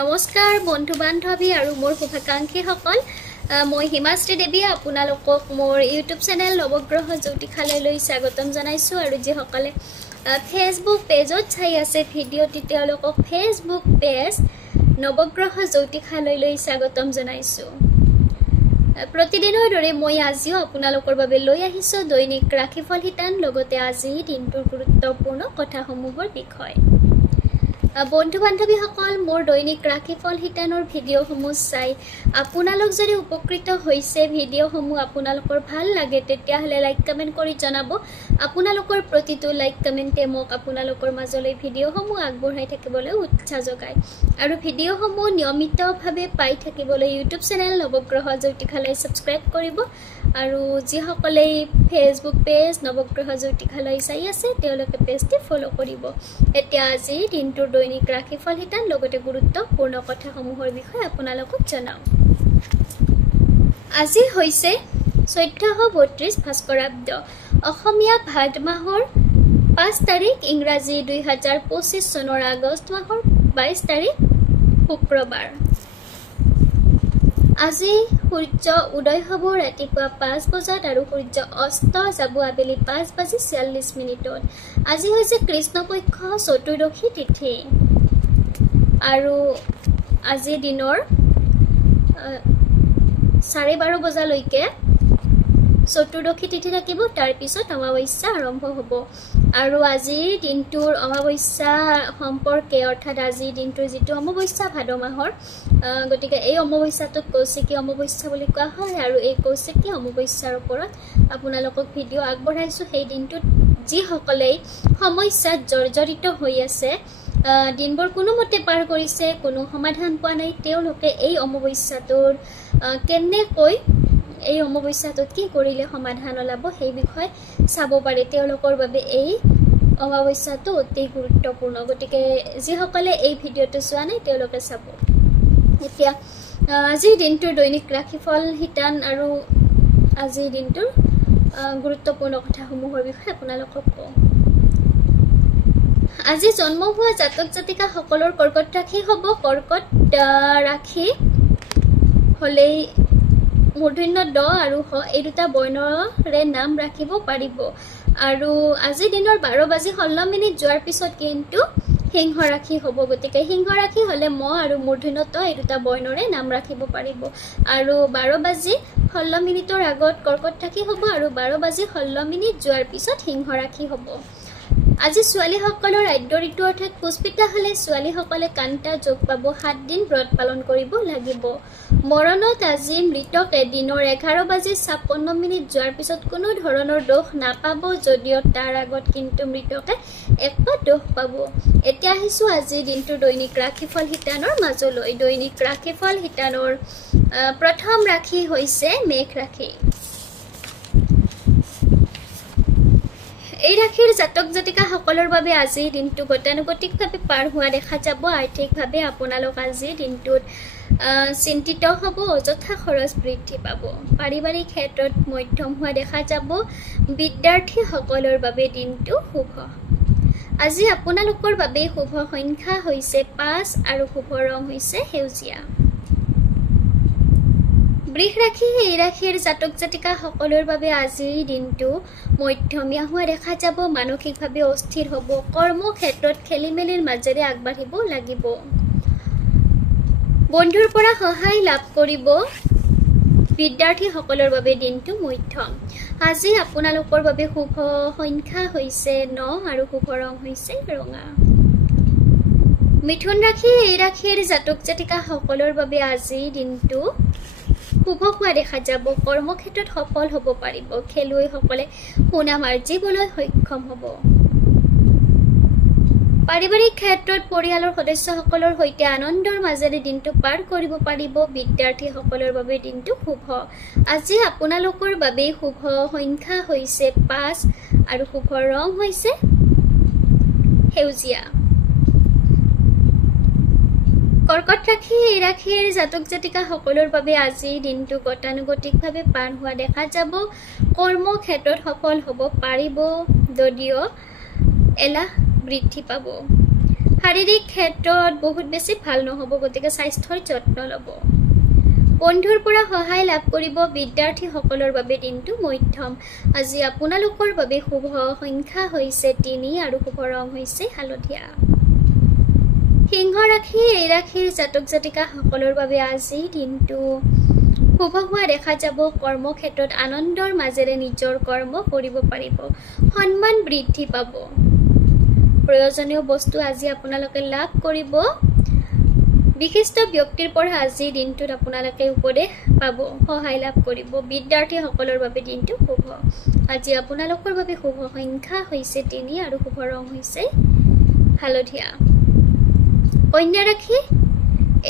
নমস্কাৰ বন্ধু বান্ধৱী আৰু মোৰ শুভাকাংক্ষীসকল মই হিমাশ্ৰী দেৱী আপোনালোকক মোৰ ইউটিউব চেনেল নৱগ্ৰহ জ্যোতিষালয়লৈ স্বাগতম জনাইছো আৰু যিসকলে ফেচবুক পেজত চাই আছে ভিডিঅ'টি তেওঁলোকক ফেচবুক পেজ নৱগ্ৰহ জ্যোতিষালয়লৈ স্বাগতম জনাইছো প্ৰতিদিনৰ দৰে মই আজিও আপোনালোকৰ বাবে লৈ আহিছো দৈনিক ৰাশিফল হিতান লগতে আজি দিনটোৰ গুৰুত্বপূৰ্ণ কথাসমূহৰ বিষয় বন্ধু বান্ধৱীসকল মোৰ দৈনিক ৰাশিফল হিতানৰ ভিডিঅ'সমূহ চাই আপোনালোক যদি উপকৃত হৈছে ভিডিঅ'সমূহ আপোনালোকৰ ভাল লাগে তেতিয়াহ'লে লাইক কমেণ্ট কৰি জনাব আপোনালোকৰ প্ৰতিটো লাইক কমেণ্টে মোক আপোনালোকৰ মাজলৈ ভিডিঅ'সমূহ আগবঢ়াই থাকিবলৈ উৎসাহ যোগায় আৰু ভিডিঅ'সমূহ নিয়মিতভাৱে পাই থাকিবলৈ ইউটিউব চেনেল নৱগ্ৰহ জ্যোতিষালয় ছাবস্ক্ৰাইব কৰিব আৰু যিসকলে ফেচবুক পেজ নৱগ্ৰহ জ্যোতিষালয় চাই আছে তেওঁলোকে পেজটি ফ'ল' কৰিব এতিয়া আজি দিনটোৰ দৈনিক ৰাশিফল হিতান লগতে গুৰুত্বপূৰ্ণ কথাসমূহৰ বিষয়ে আপোনালোকক জনাও আজি হৈছে 1432 ভাস্কৰাব্দ অসমীয়া ভাদ মাহৰ 5 তাৰিখ ইংৰাজী 2025 চনৰ আগষ্ট মাহৰ 22 তাৰিখ শুক্ৰবাৰ আজি সূৰ্য উদয় হ'ব ৰাতিপুৱা 5 বজাত আৰু সূৰ্য অস্ত যাব আবেলি 5:46 মিনিটত আজি হৈছে কৃষ্ণপক্ষ চতুৰ্দশী তিথি আৰু আজি দিনৰ 12:30 বজালৈকে চতুৰ্দশী তিথি থাকিব তাৰ পিছত অমাৱস্যা আৰম্ভ হ'ব আৰু আজিৰ দিনটোৰ অমাৱস্যা সম্পৰ্কে অৰ্থাৎ আজি দিনটোৰ যিটো অমাৱস্যা ভাদ মাহৰ গতিকে এই অমাৱস্যাটোক কৌশিকী অমাৱস্যা বুলি কোৱা হয় আৰু এই কৌশিকী অমাৱস্যাৰ ওপৰত আপোনালোকক ভিডিঅ' আগবঢ়াইছো সেই দিনটোত যিসকলে সমস্যাত জৰ্জৰিত হৈ আছে দিনবোৰ কোনোমতে পাৰ কৰিছে কোনো সমাধান পোৱা নাই তেওঁলোকে এই অমাৱস্যাটোৰ কেনেকৈ এই অমাৱস্যাটোত কি কৰিলে সমাধান ওলাব সেই বিষয়ে চাব পাৰে তেওঁলোকৰ বাবে এই অমাৱস্যাটো অতি গুৰুত্বপূৰ্ণ গতিকে যিসকলে এই ভিডিঅ'টো চোৱা নাই তেওঁলোকে চাব এতিয়া আজিৰ দিনটোৰ দৈনিক ৰাশিফল হিতান আৰু আজিৰ দিনটোৰ গুৰুত্বপূৰ্ণ কথাসমূহৰ বিষয়ে আপোনালোকক কওঁ আজি জন্ম হোৱা জাতক জাতিকা সকলৰ কৰ্কট ৰাশি হ'ব কৰ্কট ৰাশি হ'লেই মূৰ্ধন্য ড আৰু হ এই দুটা বৰ্ণৰে নাম ৰাখিব পাৰিব আৰু আজি দিনৰ 12:16 যোৱাৰ পিছত কিন্তু সিংহ ৰাশি হ'ব গতিকে সিংহ ৰাশি হ'লে ম আৰু মূৰ্ধন্য ত এই দুটা বৰ্ণৰে নাম ৰাখিব পাৰিব আৰু 12:16 আগত কৰ্কট ৰাশি হ'ব আৰু 12:16 যোৱাৰ পিছত সিংহ ৰাশি হ'ব আজি ছোৱালীসকলৰ আদ্য ঋতু অৰ্থাৎ পুষ্পিতা হ'লে ছোৱালীসকলে কান্তা যোগ পাব 7 দিন ব্ৰত পালন কৰিব লাগিব মৰণত আজি মৃতকে দিনৰ 11:56 যোৱাৰ পিছত কোনো ধৰণৰ দোষ নাপাব যদিও তাৰ আগত কিন্তু মৃতকে একপাত দোষ পাব এতিয়া আহিছো আজি দিনটোৰ দৈনিক ৰাশিফল হিতানৰ মাজলৈ দৈনিক ৰাশিফল হিতানৰ প্ৰথম ৰাশি হৈছে মেঘ ৰাশি এই ৰাশিৰ জাতক জাতিকা সকলৰ বাবে আজি দিনটো গতানুগতিকভাৱে পাৰ হোৱা দেখা যাব আৰ্থিকভাৱে আপোনালোক আজি দিনটোত চিন্তিত হ'ব অযথা খৰচ বৃদ্ধি পাব পাৰিবাৰিক ক্ষেত্ৰত মধ্যম হোৱা দেখা যাব বিদ্যাৰ্থীসকলৰ বাবে দিনটো শুভ আজি আপোনালোকৰ বাবে শুভ সংখ্যা হৈছে 5 আৰু শুভ ৰং হৈছে সেউজীয়া বৃষ ৰাশি এই ৰাশিৰ জাতক জাতিকা সকলৰ বাবে আজিৰ দিনটো মধ্যমীয়া হোৱা দেখা যাব মানসিকভাৱে অস্থিৰ হ'ব কৰ্মক্ষেত্ৰত খেলিমেলিৰ মাজেৰে আগবাঢ়িব লাগিব বন্ধুৰ পৰা সহায় লাভ কৰিব বিদ্যাৰ্থীসকলৰ বাবে দিনটো মধ্যম আজি আপোনালোকৰ বাবে শুভ সংখ্যা হৈছে 9 আৰু শুভ ৰং হৈছে ৰঙা মিথুন ৰাশি এই ৰাশিৰ জাতক জাতিকা সকলৰ বাবে আজিৰ দিনটো শুভ হোৱা দেখা যাব কৰ্মক্ষেত্ৰত সফল হ'ব পাৰিব খেলুৱৈসকলে সুনাম আৰ্জিবলৈ সক্ষম হ'ব পাৰিবাৰিক ক্ষেত্ৰত পৰিয়ালৰ সদস্যসকলৰ সৈতে আনন্দৰ মাজেৰে দিনটো পাৰ কৰিব পাৰিব বিদ্যাৰ্থীসকলৰ বাবে দিনটো শুভ আজি আপোনালোকৰ বাবে শুভ সংখ্যা হৈছে 5 আৰু শুভ ৰং হৈছে সেউজীয়া কৰ্কট ৰাশি এই ৰাশিৰ জাতক জাতিকা সকলৰ বাবে আজি দিনটো গতানুগতিকভাৱে পাৰ হোৱা দেখা যাব কৰ্মক্ষেত্ৰত সফল হ'ব পাৰিব যদিও এলাহ বৃদ্ধি পাব শাৰীৰিক ক্ষেত্ৰত বহুত বেছি ভাল নহ'ব, গতিকে স্বাস্থ্যৰ যত্ন ল'ব। বন্ধুৰ পৰা সহায় লাভ কৰিব। বিদ্যাৰ্থীসকলৰ বাবে দিনটো মধ্যম। আজি আপোনালোকৰ বাবে শুভ সংখ্যা হৈছে 3 আৰু শুভ ৰং হৈছে হালধীয়া। সিংহ ৰাশি, এই ৰাশিৰ জাতক জাতিকাসকলৰ বাবে আজি দিনটো শুভ হোৱা দেখা যাব। কৰ্মক্ষেত্ৰত আনন্দৰ মাজেৰে নিজৰ কৰ্ম কৰিব পাৰিব। সন্মান বৃদ্ধি পাব। প্ৰয়োজনীয় বস্তু আজি আপোনালোকে লাভ কৰিব। বিশিষ্ট ব্যক্তিৰ পৰা আজি দিনটোত আপোনালোকে উপদেশ পাব, সহায় লাভ কৰিব। বিদ্যাৰ্থীসকলৰ বাবে দিনটো শুভ। আজি আপোনালোকৰ বাবে শুভ সংখ্যা হৈছে 3 আৰু শুভ ৰং হৈছে হালধীয়া। কন্যা ৰাশি,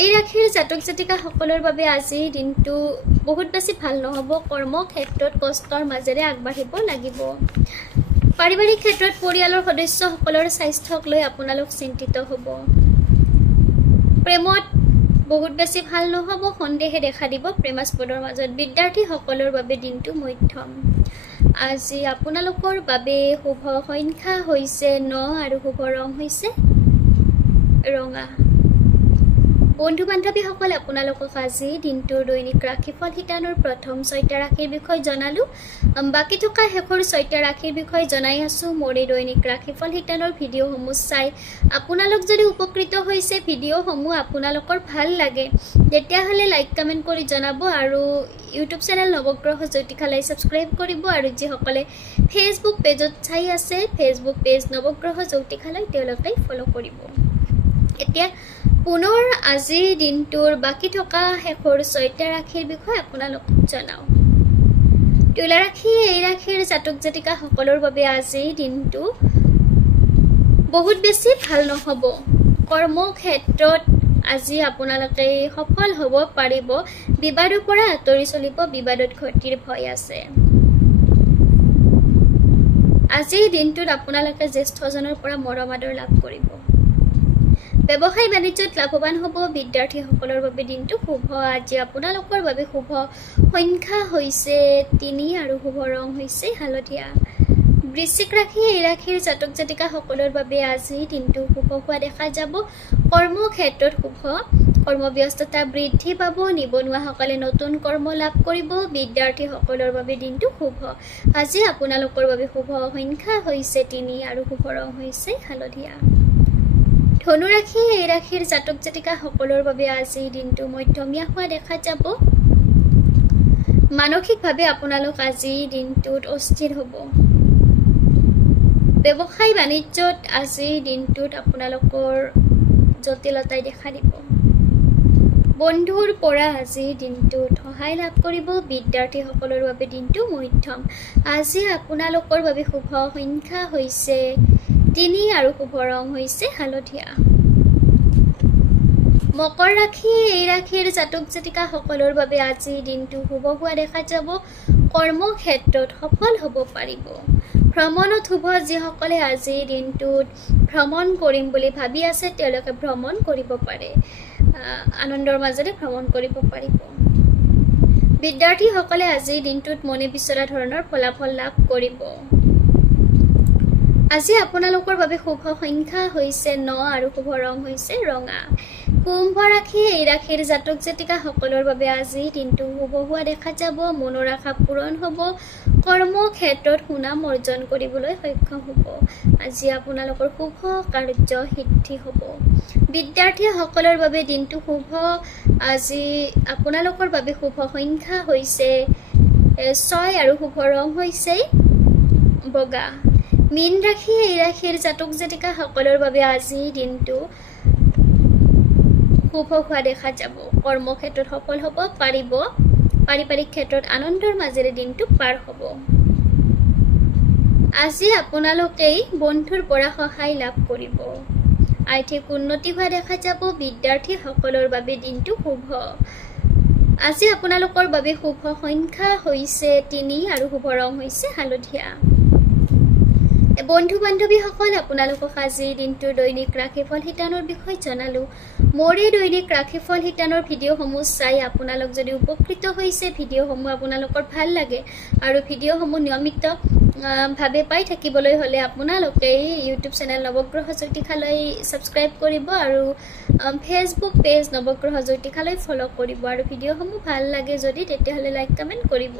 এই ৰাশিৰ জাতক জাতিকাসকলৰ বাবে আজি দিনটো বহুত বেছি ভাল নহ'ব। কৰ্মক্ষেত্ৰত কষ্টৰ মাজেৰে আগবাঢ়িব লাগিব। পাৰিবাৰিক ক্ষেত্ৰত পৰিয়ালৰ সদস্যসকলৰ স্বাস্থ্যক লৈ আপোনালোক চিন্তিত হ'ব। প্ৰেমত বহুত বেছি ভাল নহ'ব। সন্দেহে দেখা দিব প্ৰেমাস্পদৰ মাজত। বিদ্যাৰ্থীসকলৰ বাবে দিনটো মধ্যম। আজি আপোনালোকৰ বাবে শুভ সংখ্যা হৈছে 9 আৰু শুভ ৰং হৈছে ৰঙা। বন্ধু বান্ধৱীসকল, আপোনালোকক আজি দিনটোৰ দৈনিক ৰাশিফল শিতানৰ প্ৰথম 6টা ৰাশিৰ বিষয়ে জনালোঁ। বাকী থকা শেষৰ 6টা ৰাশিৰ বিষয়ে জনাই আছোঁ। মোৰ এই দৈনিক ৰাশিফল শিতানৰ ভিডিঅ'সমূহ চাই আপোনালোক যদি উপকৃত হৈছে, ভিডিঅ'সমূহ আপোনালোকৰ ভাল লাগে, তেতিয়াহ'লে লাইক কমেণ্ট কৰি জনাব আৰু ইউটিউব চেনেল নৱগ্ৰহ জ্যোতিষালয় ছাবস্ক্ৰাইব কৰিব। আৰু যিসকলে ফেচবুক পেজত চাই আছে, ফেচবুক পেজ নৱগ্ৰহ জ্যোতিষালয়, তেওঁলোকে ফ'ল' কৰিব। এতিয়া পুনৰ আজিৰ দিনটোৰ বাকী থকা শেষৰ 6টা ৰাশিৰ বিষয়ে আপোনালোক জনাওঁ। তুলা ৰাশি, এই ৰাশিৰ জাতক জাতিকাসকলৰ বাবে আজিৰ দিনটো বহুত বেছি ভাল নহ'ব। কৰ্মক্ষেত্ৰত আজি আপোনালোকে সফল হ'ব পাৰিব। বিবাদৰ পৰা আঁতৰি চলিব। বিবাদত ক্ষতিৰ ভয় আছে। আজিৰ দিনটোত আপোনালোকে জ্যেষ্ঠজনৰ পৰা মৰম আদৰ লাভ কৰিব। ব্যৱসায় বাণিজ্যত লাভৱান হ'ব। বিদ্যাৰ্থীসকলৰ বাবে দিনটো শুভ। আজি আপোনালোকৰ বাবে শুভ সংখ্যা হৈছে 3 আৰু শুভ ৰং হৈছে হালধীয়া। বৃশ্চিক ৰাশি, এই ৰাশিৰ জাতক জাতিকাসকলৰ বাবে আজি দিনটো শুভ হোৱা দেখা যাব। কৰ্মক্ষেত্ৰত শুভ। কৰ্মব্যস্ততা বৃদ্ধি পাব। নিবনুৱাসকলে নতুন কৰ্ম লাভ কৰিব। বিদ্যাৰ্থীসকলৰ বাবে দিনটো শুভ। আজি আপোনালোকৰ বাবে শুভ সংখ্যা হৈছে 3 আৰু শুভ ৰং হৈছে হালধীয়া। ধনু ৰাশি, এই ৰাশিৰ জাতক জাতিকাসকলৰ বাবে আজি দিনটো মধ্যমীয়া হোৱা দেখা যাব। মানসিকভাৱে আপোনালোক আজি দিনটোত অস্থিৰ হ'ব। ব্যৱসায় বাণিজ্যত আজিৰ দিনটোত আপোনালোকৰ জটিলতাই দেখা দিব। বন্ধুৰ পৰা আজিৰ দিনটোত সহায় লাভ কৰিব। বিদ্যাৰ্থীসকলৰ বাবে দিনটো মধ্যম। আজি আপোনালোকৰ বাবে শুভ সংখ্যা হৈছে 3 আৰু শুভ ৰং হৈছে হালধীয়া। মকৰ ৰাশি, এই ৰাশিৰ জাতক জাতিকাসকলৰ বাবে আজি দিনটো শুভ হোৱা দেখা যাব। কৰ্মক্ষেত্ৰত সফল হ'ব পাৰিব। ভ্ৰমণত শুভ। যিসকলে আজিৰ দিনটোত ভ্ৰমণ কৰিম বুলি ভাবি আছে, তেওঁলোকে ভ্ৰমণ কৰিব পাৰে। আনন্দৰ মাজেৰে ভ্ৰমণ কৰিব পাৰিব। বিদ্যাৰ্থীসকলে আজিৰ দিনটোত মনে বিচৰা ধৰণৰ ফলাফল লাভ কৰিব। আজি আপোনালোকৰ বাবে শুভ সংখ্যা হৈছে 9 আৰু শুভ ৰং হৈছে ৰঙা। কুম্ভ ৰাশি, এই ৰাশিৰ জাতক জাতিকাসকলৰ বাবে আজি দিনটো শুভ হোৱা দেখা যাব। মনৰ আশা পূৰণ হ'ব। কৰ্মক্ষেত্ৰত সুনাম অৰ্জন কৰিবলৈ সক্ষম হ'ব। আজি আপোনালোকৰ শুভ কাৰ্য সিদ্ধি হ'ব। বিদ্যাৰ্থীসকলৰ বাবে দিনটো শুভ। আজি আপোনালোকৰ বাবে শুভ সংখ্যা হৈছে 6 আৰু শুভ ৰং হৈছে বগা। মীন ৰাশি, এই ৰাশিৰ জাতক জাতিকাসকলৰ বাবে আজি দিনটো শুভ হোৱা দেখা যাব। কৰ্মক্ষেত্ৰত সফল হ'ব পাৰিব। পাৰিবাৰিক ক্ষেত্ৰত আনন্দৰ মাজেৰে দিনটো পাৰ হ'ব। আজি আপোনালোকেই বন্ধুৰ পৰা সহায় লাভ কৰিব। আৰ্থিক উন্নতি হোৱা দেখা যাব। বিদ্যাৰ্থীসকলৰ বাবে দিনটো শুভ। আজি আপোনালোকৰ বাবে শুভ সংখ্যা হৈছে 3 আৰু শুভ ৰং হৈছে হালধীয়া। বন্ধু বান্ধৱীসকল, আপোনালোকক আজিৰ দিনটোৰ দৈনিক ৰাশিফল শিতানৰ বিষয়ে জনালোঁ। মোৰ এই দৈনিক ৰাশিফল শিতানৰ ভিডিঅ'সমূহ চাই আপোনালোক যদি উপকৃত হৈছে, ভিডিঅ'সমূহ আপোনালোকৰ ভাল লাগে আৰু ভিডিঅ'সমূহ নিয়মিত ভাবে পাই থাকিবলৈ হলে আপোনালোকে ইউটিউব চেনেল নৱগ্ৰহ জ্যোতিষালয় সাবস্ক্ৰাইব কৰিব আৰু ফেসবুক পেজ নৱগ্ৰহ জ্যোতিষালয় ফলো কৰিব আৰু ভিডিঅ'সমূহ ভাল লাগে যদি তেতিয়াহলে লাইক কমেন্ট কৰিব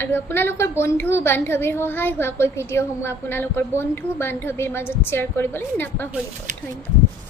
আৰু আপোনালোকৰ বন্ধু বান্ধৱীৰ সহায় হোৱাকৈ ভিডিঅ'সমূহ আপোনালোকৰ বন্ধু বান্ধৱীৰ মাজত শ্বেয়াৰ কৰিবলৈ নাপাহৰিব ধন্যবাদ